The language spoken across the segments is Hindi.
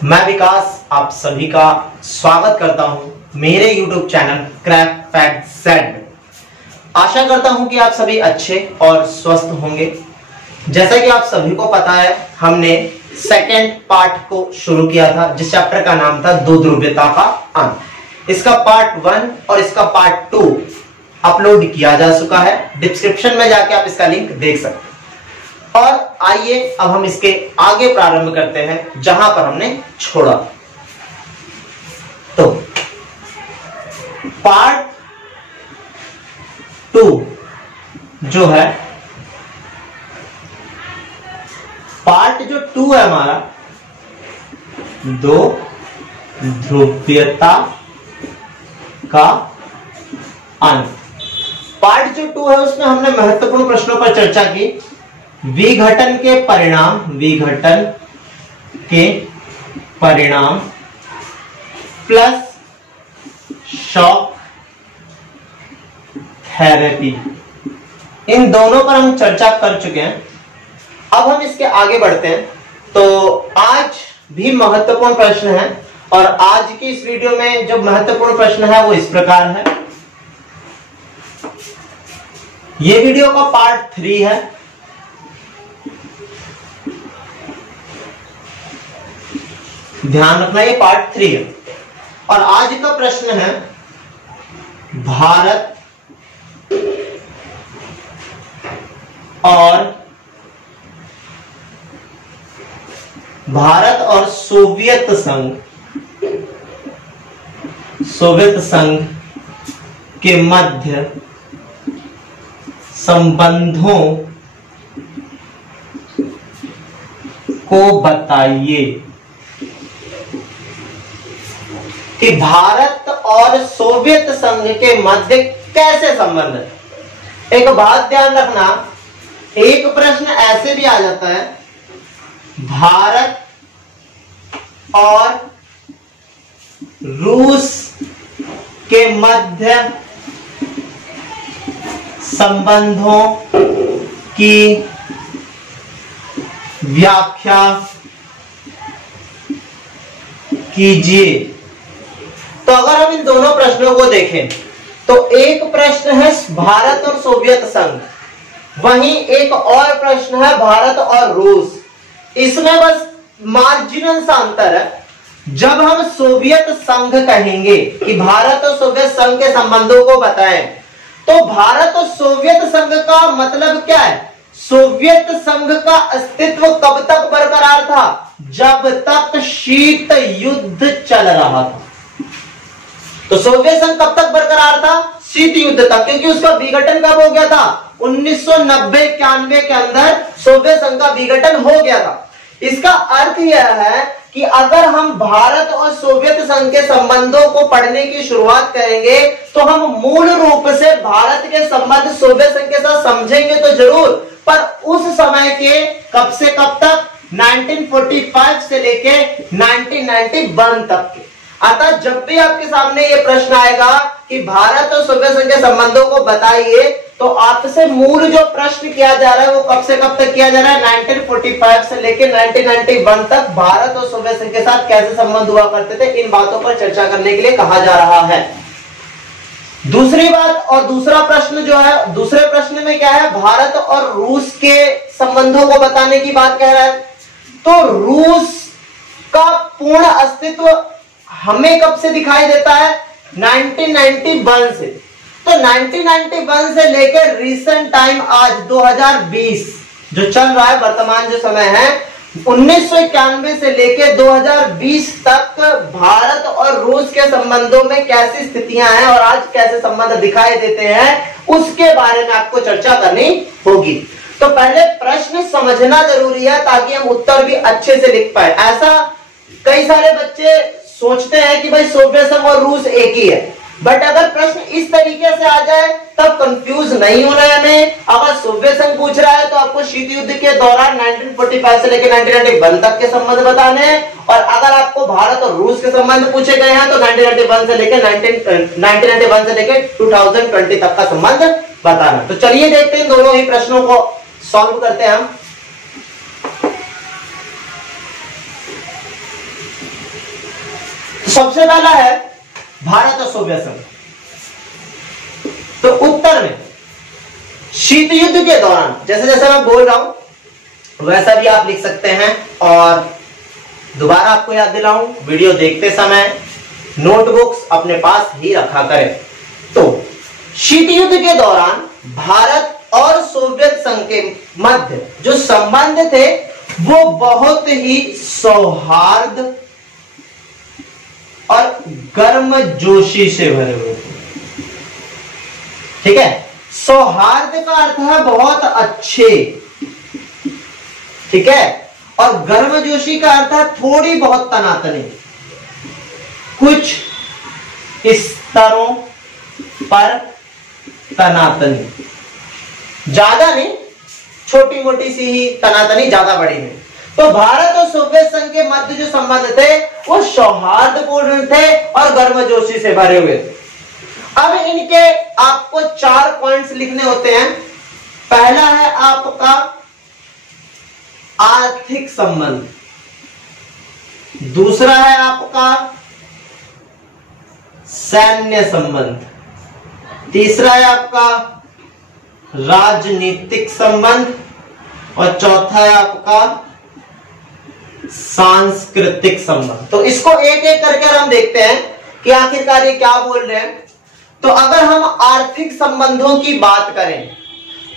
मैं विकास आप सभी का स्वागत करता हूं मेरे YouTube channel crack fact Z. आशा करता हूं कि आप सभी अच्छे और स्वस्थ होंगे। जैसा कि आप सभी को पता है, हमने सेकेंड पार्ट को शुरू किया था जिस चैप्टर का नाम था दो ध्रुवीयता का अंक। इसका पार्ट 1 और इसका पार्ट 2 अपलोड किया जा चुका है। डिस्क्रिप्शन में जाके आप इसका लिंक देख सकते हैं। और आइए अब हम इसके आगे प्रारंभ करते हैं जहां पर हमने छोड़ा। तो पार्ट 2 जो है, पार्ट जो 2 है हमारा, दो ध्रुवीयता का अंक। पार्ट जो 2 है उसमें हमने महत्वपूर्ण प्रश्नों पर चर्चा की। विघटन के परिणाम प्लस शॉक थेरेपी, इन दोनों पर हम चर्चा कर चुके हैं। अब हम इसके आगे बढ़ते हैं। तो आज भी महत्वपूर्ण प्रश्न है और आज की इस वीडियो में जो महत्वपूर्ण प्रश्न है वो इस प्रकार है। ये वीडियो का पार्ट 3 है। ध्यान रखना, ये पार्ट 3 है और आज का प्रश्न है भारत और सोवियत संघ के मध्य संबंधों को बताइए कि भारत और सोवियत संघ के मध्य कैसे संबंध है। एक बात ध्यान रखना, एक प्रश्न ऐसे भी आ जाता है, भारत और रूस के मध्य संबंधों की व्याख्या कीजिए। तो अगर हम इन दोनों प्रश्नों को देखें तो एक प्रश्न है भारत और सोवियत संघ, वहीं एक और प्रश्न है भारत और रूस। इसमें बस मार्जिनल सा अंतर है। जब हम सोवियत संघ कहेंगे कि भारत और सोवियत संघ के संबंधों को बताएं, तो भारत और सोवियत संघ का मतलब क्या है? सोवियत संघ का अस्तित्व कब तक बरकरार था? जब तक शीत युद्ध चल रहा था। तो सोवियत संघ कब तक बरकरार था? शीत युद्ध तक, क्योंकि उसका विघटन कब हो गया था? 1990-91 के अंदर सोवियत संघ का विघटन हो गया था। इसका अर्थ यह है कि अगर हम भारत और सोवियत संघ के संबंधों को पढ़ने की शुरुआत करेंगे तो हम मूल रूप से भारत के संबंध सोवियत संघ के साथ समझेंगे तो जरूर, पर उस समय के कब से कब तक? 1945 से लेके 1991 तक के। अतः जब भी आपके सामने ये प्रश्न आएगा कि भारत और सोवियत संघ के संबंधों को बताइए, तो आपसे मूल जो प्रश्न किया जा रहा है वो कब से कब तक किया जा रहा है? 1945 से लेकर 1991 तक भारत और सोवियत संघ के साथ कैसे संबंध हुआ करते थे, इन बातों पर चर्चा करने के लिए कहा जा रहा है। दूसरी बात और दूसरा प्रश्न जो है, दूसरे प्रश्न में क्या है? भारत और रूस के संबंधों को बताने की बात कह रहा है। तो रूस का पूर्ण अस्तित्व हमें कब से दिखाई देता है? 1991 से। तो 1991 से लेकर रिसेंट टाइम आज 2020 जो चल रहा है, वर्तमान जो समय है, 1991 से लेकर 2020 तक भारत और रूस के संबंधों में कैसी स्थितियां हैं और आज कैसे संबंध दिखाई देते हैं, उसके बारे में आपको चर्चा करनी होगी। तो पहले प्रश्न समझना जरूरी है ताकि हम उत्तर भी अच्छे से लिख पाए। ऐसा कई सारे बच्चे सोचते हैं कि भाई सोवियत संघ और रूस एक ही है, बट अगर प्रश्न इस तरीके से आ जाए तब कंफ्यूज नहीं होना है हमें। अगर सोवियत संघ पूछ रहा है तो आपको शीत युद्ध के दौरान 1945 से लेकर 1991 तक के संबंध बताने हैं, और अगर आपको भारत और रूस के संबंध पूछे गए हैं तो 1991 से लेकर 2020 तक का संबंध बताना। तो चलिए देखते हैं दोनों ही प्रश्नों को सॉल्व करते हैं हम। सबसे पहला है भारत और सोवियत संघ। तो उत्तर में शीत युद्ध के दौरान, जैसे जैसे मैं बोल रहा हूं वैसा भी आप लिख सकते हैं, और दोबारा आपको याद दिलाऊं, वीडियो देखते समय नोटबुक्स अपने पास ही रखा करें। तो शीत युद्ध के दौरान भारत और सोवियत संघ के मध्य जो संबंध थे वो बहुत ही सौहार्द और गर्मजोशी से भरे हुए थे। ठीक है, सौहार्द का अर्थ है बहुत अच्छे, ठीक है, और गर्मजोशी का अर्थ है थोड़ी बहुत तनातनी, कुछ स्तरों पर तनातनी, ज्यादा नहीं, छोटी मोटी सी ही तनातनी, ज्यादा बड़ी नहीं। तो भारत और सोवियत संघ के मध्य जो संबंध थे वो सौहार्दपूर्ण थे और गर्मजोशी से भरे हुए थे। अब इनके आपको 4 पॉइंट्स लिखने होते हैं। पहला है आपका आर्थिक संबंध, दूसरा है आपका सैन्य संबंध, तीसरा है आपका राजनीतिक संबंध, और चौथा है आपका सांस्कृतिक संबंध। तो इसको एक एक करके हम देखते हैं कि आखिरकार ये क्या बोल रहे हैं। तो अगर हम आर्थिक संबंधों की बात करें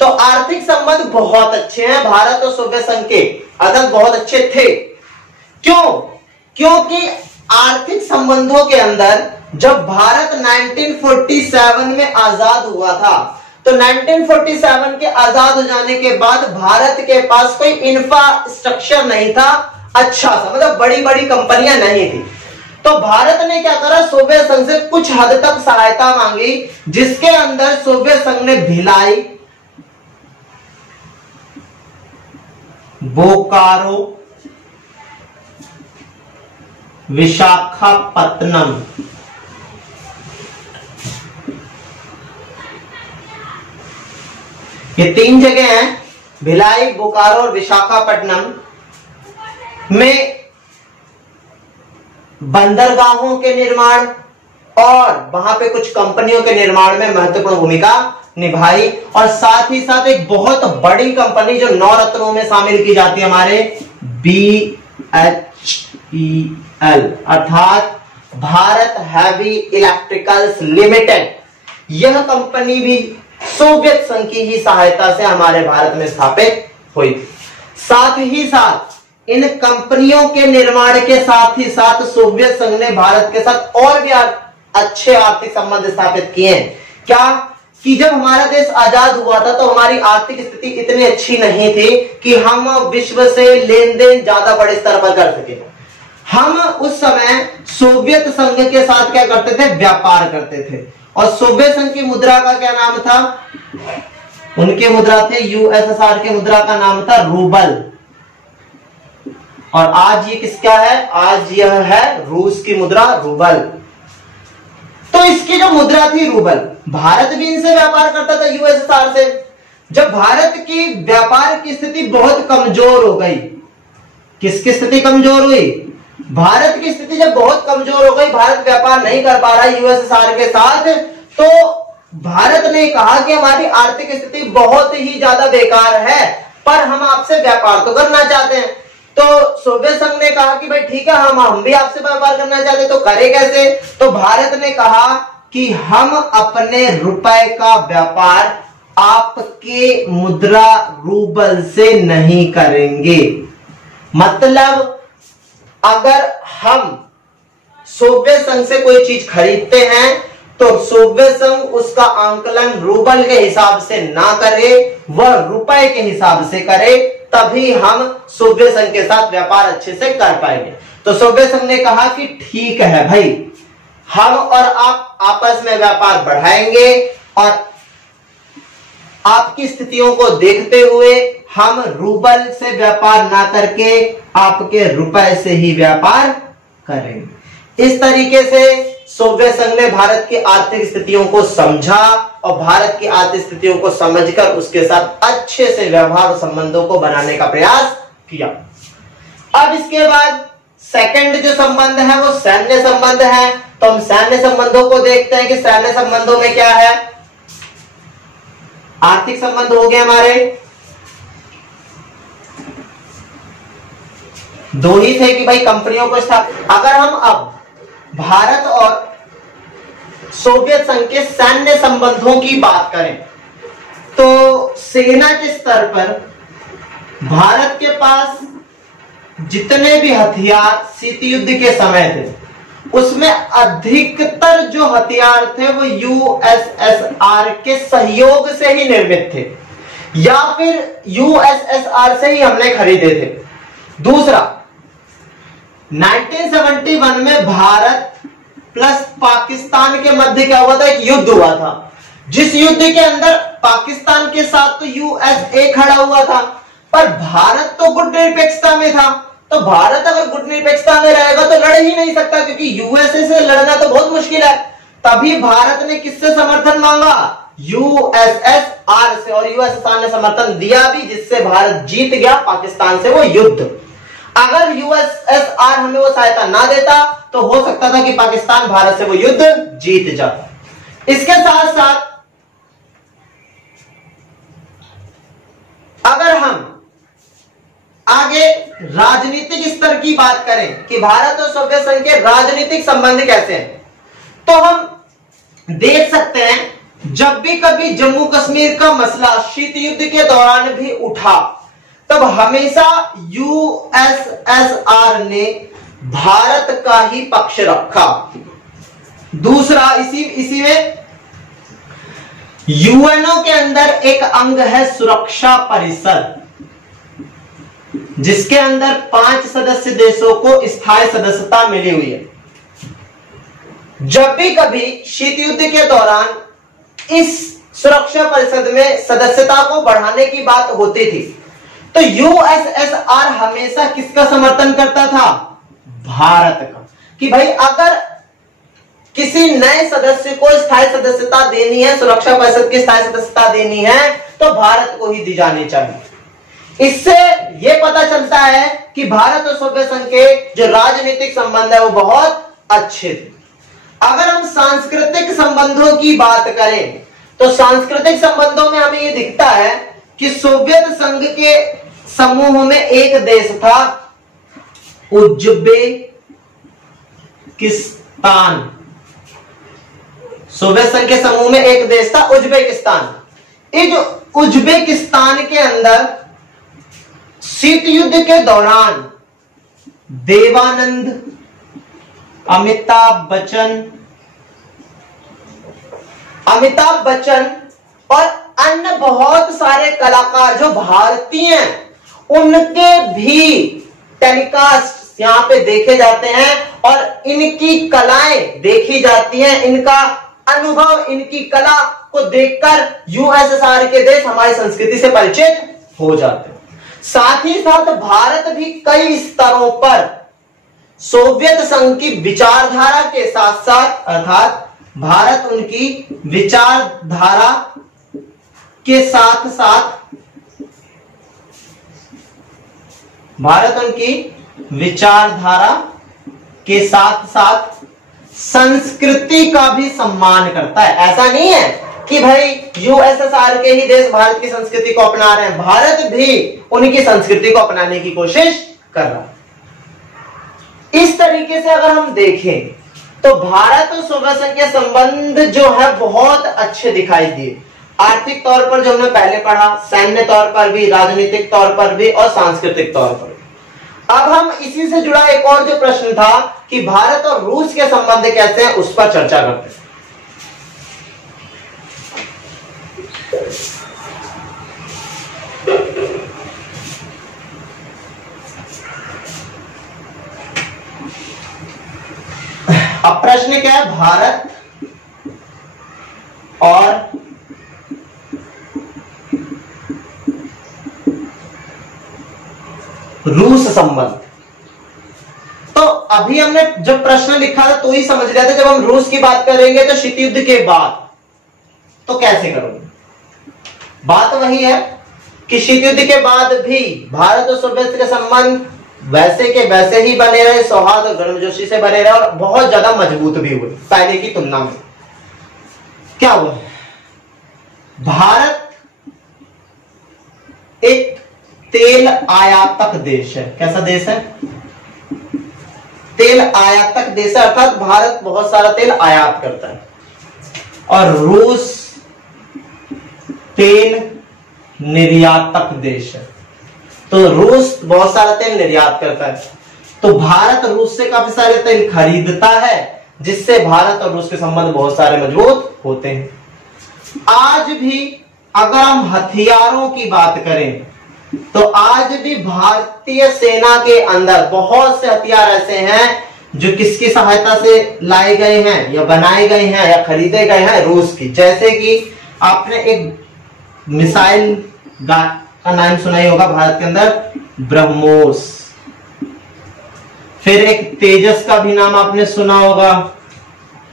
तो आर्थिक संबंध बहुत अच्छे हैं भारत और सोवियत संघ के, अगर बहुत अच्छे थे। क्यों? क्योंकि आर्थिक संबंधों के अंदर जब भारत 1947 में आजाद हुआ था, तो 1947 के आजाद हो जाने के बाद भारत के पास कोई इंफ्रास्ट्रक्चर नहीं था अच्छा सा, मतलब बड़ी बड़ी कंपनियां नहीं थी। तो भारत ने क्या करा, सोवियत संघ से कुछ हद तक सहायता मांगी, जिसके अंदर सोवियत संघ ने भिलाई, बोकारो, विशाखापत्तनम, ये 3 जगह हैं, भिलाई, बोकारो और विशाखापट्टनम में बंदरगाहों के निर्माण और वहां पे कुछ कंपनियों के निर्माण में महत्वपूर्ण भूमिका निभाई। और साथ ही साथ एक बहुत बड़ी कंपनी जो 9 रत्नों में शामिल की जाती है हमारे, BHEL अर्थात भारत हैवी इलेक्ट्रिकल्स लिमिटेड, यह कंपनी भी सोवियत संघ की ही सहायता से हमारे भारत में स्थापित हुई थी। साथ ही साथ इन कंपनियों के निर्माण के साथ ही साथ सोवियत संघ ने भारत के साथ और भी अच्छे आर्थिक संबंध स्थापित किए हैं। क्या कि जब हमारा देश आजाद हुआ था तो हमारी आर्थिक स्थिति इतनी अच्छी नहीं थी कि हम विश्व से लेन देन ज्यादा बड़े स्तर पर कर सके। हम उस समय सोवियत संघ के साथ क्या करते थे, व्यापार करते थे। और सोवियत संघ की मुद्रा का क्या नाम था, उनके मुद्रा थे, यूएसएसआर के मुद्रा का नाम था रूबल। और आज ये किसका है, आज यह है रूस की मुद्रा रूबल। तो इसकी जो मुद्रा थी रूबल, भारत भी इनसे व्यापार करता था यूएसएसआर से। जब भारत की व्यापार की स्थिति बहुत कमजोर हो गई, किसकी स्थिति कमजोर हुई, भारत की स्थिति जब बहुत कमजोर हो गई, भारत व्यापार नहीं कर पा रहा यूएसएसआर के साथ, तो भारत ने कहा कि हमारी आर्थिक स्थिति बहुत ही ज्यादा बेकार है, पर हम आपसे व्यापार तो करना चाहते हैं। तो सोवियत संघ ने कहा कि भाई ठीक है, हम भी आपसे व्यापार करना चाहते, तो करें कैसे। तो भारत ने कहा कि हम अपने रुपए का व्यापार आपके मुद्रा रूबल से नहीं करेंगे। मतलब अगर हम सोवियत संघ से कोई चीज खरीदते हैं तो सोवियत संघ उसका आंकलन रूबल के हिसाब से ना करे, वह रुपए के हिसाब से करे, तभी हम सोवियत संघ के साथ व्यापार अच्छे से कर पाएंगे। तो सोवियत संघ ने कहा कि ठीक है भाई, हम और आप आपस में व्यापार बढ़ाएंगे और आपकी स्थितियों को देखते हुए हम रूबल से व्यापार ना करके आपके रुपए से ही व्यापार करेंगे। इस तरीके से सोवियत संघ ने भारत की आर्थिक स्थितियों को समझा और भारत की आर्थिक स्थितियों को समझकर उसके साथ अच्छे से व्यवहार संबंधों को बनाने का प्रयास किया। अब इसके बाद सेकंड जो संबंध है वो सैन्य संबंध है। तो हम सैन्य संबंधों को देखते हैं कि सैन्य संबंधों में क्या है। आर्थिक संबंध हो गए हमारे, दो ही थे कि भाई कंपनियों को स्थापित। अगर हम अब भारत और सोवियत संघ के सैन्य संबंधों की बात करें तो सेना के स्तर पर भारत के पास जितने भी हथियार शीत युद्ध के समय थे उसमें अधिकतर जो हथियार थे वो यूएसएसआर के सहयोग से ही निर्मित थे या फिर यूएसएसआर से ही हमने खरीदे थे। दूसरा, 1971 में भारत प्लस पाकिस्तान के मध्य क्या हुआ था, एक युद्ध हुआ था, जिस युद्ध के अंदर पाकिस्तान के साथ तो यूएसए खड़ा हुआ था पर भारत तो गुटनिरपेक्षता में था। तो भारत अगर गुटनिरपेक्षता में रहेगा तो लड़ ही नहीं सकता क्योंकि यूएसए से लड़ना तो बहुत मुश्किल है। तभी भारत ने किससे समर्थन मांगा, यूएसएसआर से, और यूएसएसआर ने समर्थन दिया भी जिससे भारत जीत गया पाकिस्तान से वो युद्ध। अगर यूएसएसआर हमें वो सहायता ना देता तो हो सकता था कि पाकिस्तान भारत से वो युद्ध जीत जाता। इसके साथ साथ अगर हम आगे राजनीतिक स्तर की बात करें कि भारत और सोवियत संघ के राजनीतिक संबंध कैसे हैं तो हम देख सकते हैं जब भी कभी जम्मू कश्मीर का मसला शीत युद्ध के दौरान भी उठा तब हमेशा यूएसएसआर ने भारत का ही पक्ष रखा। दूसरा, इसी में यूएनओ के अंदर एक अंग है सुरक्षा परिषद जिसके अंदर 5 सदस्य देशों को स्थायी सदस्यता मिली हुई है। जब भी कभी शीत युद्ध के दौरान इस सुरक्षा परिषद में सदस्यता को बढ़ाने की बात होती थी तो यूएसएसआर हमेशा किसका समर्थन करता था, भारत का, कि भाई अगर किसी नए सदस्य को स्थायी सदस्यता देनी है, सुरक्षा परिषद की स्थायी सदस्यता देनी है तो भारत को ही दी जानी चाहिए। इससे यह पता चलता है कि भारत और सोवियत संघ के जो राजनीतिक संबंध है वो बहुत अच्छे थे। अगर हम सांस्कृतिक संबंधों की बात करें तो सांस्कृतिक संबंधों में हमें यह दिखता है कि सोवियत संघ के समूह में एक देश था उज्बेकिस्तान। सोवियत संघ के समूह में एक देश था उज्बेकिस्तान। इस उज्बेकिस्तान के अंदर शीत युद्ध के दौरान देवानंद, अमिताभ बच्चन और अन्य बहुत सारे कलाकार जो भारतीय हैं उनके भी टेलीकास्ट यहां पे देखे जाते हैं और इनकी कलाएं देखी जाती हैं। इनका अनुभव, इनकी कला को देखकर यूएसएसआर के देश हमारी संस्कृति से परिचित हो जाते हैं। साथ ही साथ भारत भी कई स्तरों पर सोवियत संघ की विचारधारा के साथ साथ अर्थात भारत उनकी विचारधारा के साथ साथ संस्कृति का भी सम्मान करता है। ऐसा नहीं है कि भाई यूएसएसआर के ही देश भारत की संस्कृति को अपना रहे हैं, भारत भी उनकी संस्कृति को अपनाने की कोशिश कर रहा है। इस तरीके से अगर हम देखें तो भारत और सोवियत संघ के संबंध जो है बहुत अच्छे दिखाई दिए। आर्थिक तौर पर जो हमने पहले पढ़ा, सैन्य तौर पर भी, राजनीतिक तौर पर भी और सांस्कृतिक तौर पर भी। अब हम इसी से जुड़ा एक और जो प्रश्न था कि भारत और रूस के संबंध कैसे हैं उस पर चर्चा करते हैं। अब प्रश्न क्या है, भारत और रूस संबंध। तो अभी हमने जब प्रश्न लिखा था तो ही समझ रहे थे जब हम रूस की बात करेंगे तो शीत युद्ध के बाद तो कैसे करोगे। बात वही है कि शीत युद्ध के बाद भी भारत और सोवियत के संबंध वैसे के वैसे ही बने रहे, सौहार्द और गर्मजोशी से बने रहे और बहुत ज्यादा मजबूत भी हुए पहले की तुलना में। क्या हुआ, भारत एक तेल आयातक देश है। कैसा देश है? तेल आयातक देश है, अर्थात भारत बहुत सारा तेल आयात करता है। और रूस तेल निर्यातक देश है, तो रूस बहुत सारा तेल निर्यात करता है। तो भारत रूस से काफी सारे तेल खरीदता है, जिससे भारत और रूस के संबंध बहुत सारे मजबूत होते हैं। आज भी अगर हम हथियारों की बात करें तो आज भी भारतीय सेना के अंदर बहुत से हथियार ऐसे हैं जो किसकी सहायता से लाए गए हैं या बनाए गए हैं या खरीदे गए हैं, रूस की। जैसे कि आपने एक मिसाइल का नाम सुना ही होगा भारत के अंदर, ब्रह्मोस। फिर एक तेजस का भी नाम आपने सुना होगा,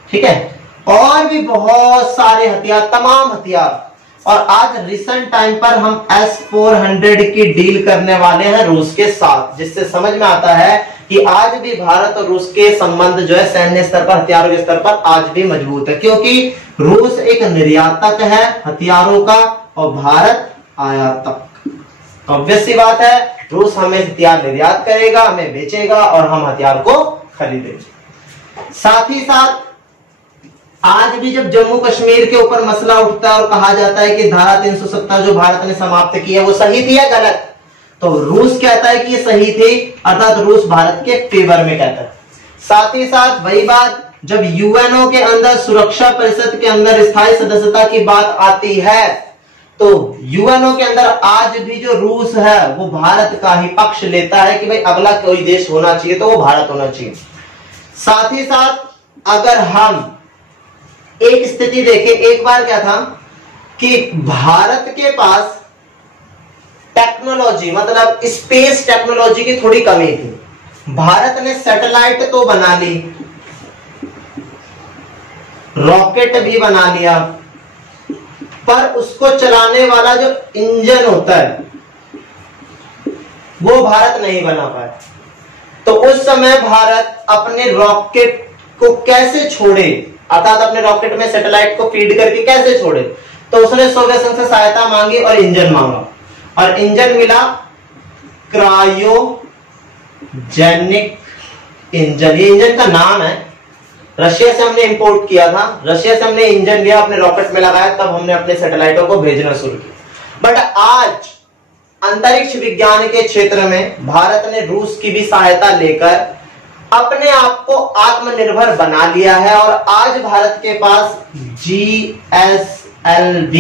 ठीक है। और भी बहुत सारे हथियार, तमाम हथियार। और आज रिसेंट टाइम पर हम S-400 की डील करने वाले हैं रूस के साथ, जिससे समझ में आता है कि आज भी भारत और रूस के संबंध जो है सैन्य स्तर पर, हथियारों के स्तर पर आज भी मजबूत है, क्योंकि रूस एक निर्यातक है हथियारों का और भारत आयातक। ऑब्वियस सी बात है, रूस हमें हथियार निर्यात करेगा, हमें बेचेगा और हम हथियार को खरीदेंगे। साथ ही साथ आज भी जब जम्मू कश्मीर के ऊपर मसला उठता है और कहा जाता है कि धारा 370 जो भारत ने समाप्त की है वो सही थी या गलत, तो रूस कहता है कि ये सही थी, अर्थात रूस भारत के फेवर में कहता है। साथ ही साथ वही बात, जब यूएनओ के अंदर, सुरक्षा परिषद के अंदर स्थायी सदस्यता की बात आती है, तो यूएनओ के अंदर आज भी जो रूस है वो भारत का ही पक्ष लेता है कि भाई अगला कोई देश होना चाहिए तो वो भारत होना चाहिए। साथ ही साथ अगर हम एक स्थिति देखें, एक बार क्या था कि भारत के पास टेक्नोलॉजी, मतलब स्पेस टेक्नोलॉजी की थोड़ी कमी थी। भारत ने सैटेलाइट तो बना ली, रॉकेट भी बना लिया, पर उसको चलाने वाला जो इंजन होता है वो भारत नहीं बना पाया। तो उस समय भारत अपने रॉकेट को कैसे छोड़े, अर्थात अपने रॉकेट में सैटेलाइट को फीड करके कैसे छोड़े, तो उसने सोवियत संघ से सहायता मांगी और इंजन मांगा, और इंजन मिला क्रायोजेनिक इंजन। ये इंजन का नाम है, रशिया से हमने इंपोर्ट किया था, रशिया से हमने इंजन लिया, अपने रॉकेट में लगाया, तब हमने अपने सैटेलाइटों को भेजना शुरू किया। बट आज अंतरिक्ष विज्ञान के क्षेत्र में भारत ने रूस की भी सहायता लेकर अपने आप को आत्मनिर्भर बना लिया है, और आज भारत के पास GSLV,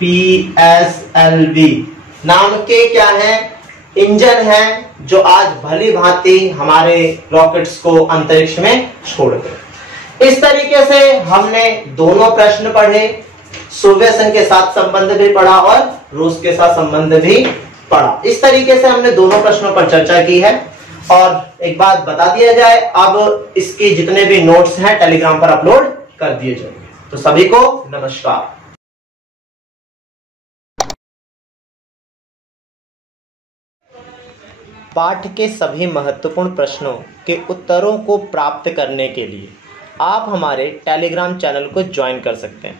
PSLV नाम के क्या है, इंजन है, जो आज भली भांति हमारे रॉकेट्स को अंतरिक्ष में छोड़ते। इस तरीके से हमने दोनों प्रश्न पढ़े, सोवियत संघ के साथ संबंध भी पढ़ा और रूस के साथ संबंध भी पढ़ा। इस तरीके से हमने दोनों प्रश्नों पर चर्चा की है। और एक बात बता दिया जाए, अब इसके जितने भी नोट्स हैं टेलीग्राम पर अपलोड कर दिए जाएंगे। तो सभी को नमस्कार। पाठ के सभी महत्वपूर्ण प्रश्नों के उत्तरों को प्राप्त करने के लिए आप हमारे टेलीग्राम चैनल को ज्वाइन कर सकते हैं।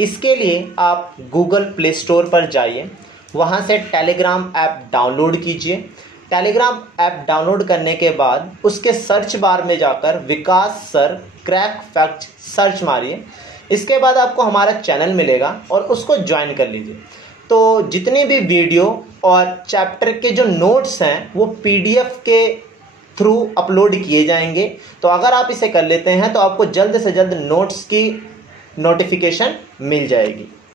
इसके लिए आप गूगल प्ले स्टोर पर जाइए, वहां से टेलीग्राम ऐप डाउनलोड कीजिए। टेलीग्राम ऐप डाउनलोड करने के बाद उसके सर्च बार में जाकर विकास सर क्रैक फैक्ट सर्च मारिए। इसके बाद आपको हमारा चैनल मिलेगा और उसको ज्वाइन कर लीजिए। तो जितने भी वीडियो और चैप्टर के जो नोट्स हैं वो PDF के थ्रू अपलोड किए जाएंगे। तो अगर आप इसे कर लेते हैं तो आपको जल्द से जल्द नोट्स की नोटिफिकेशन मिल जाएगी।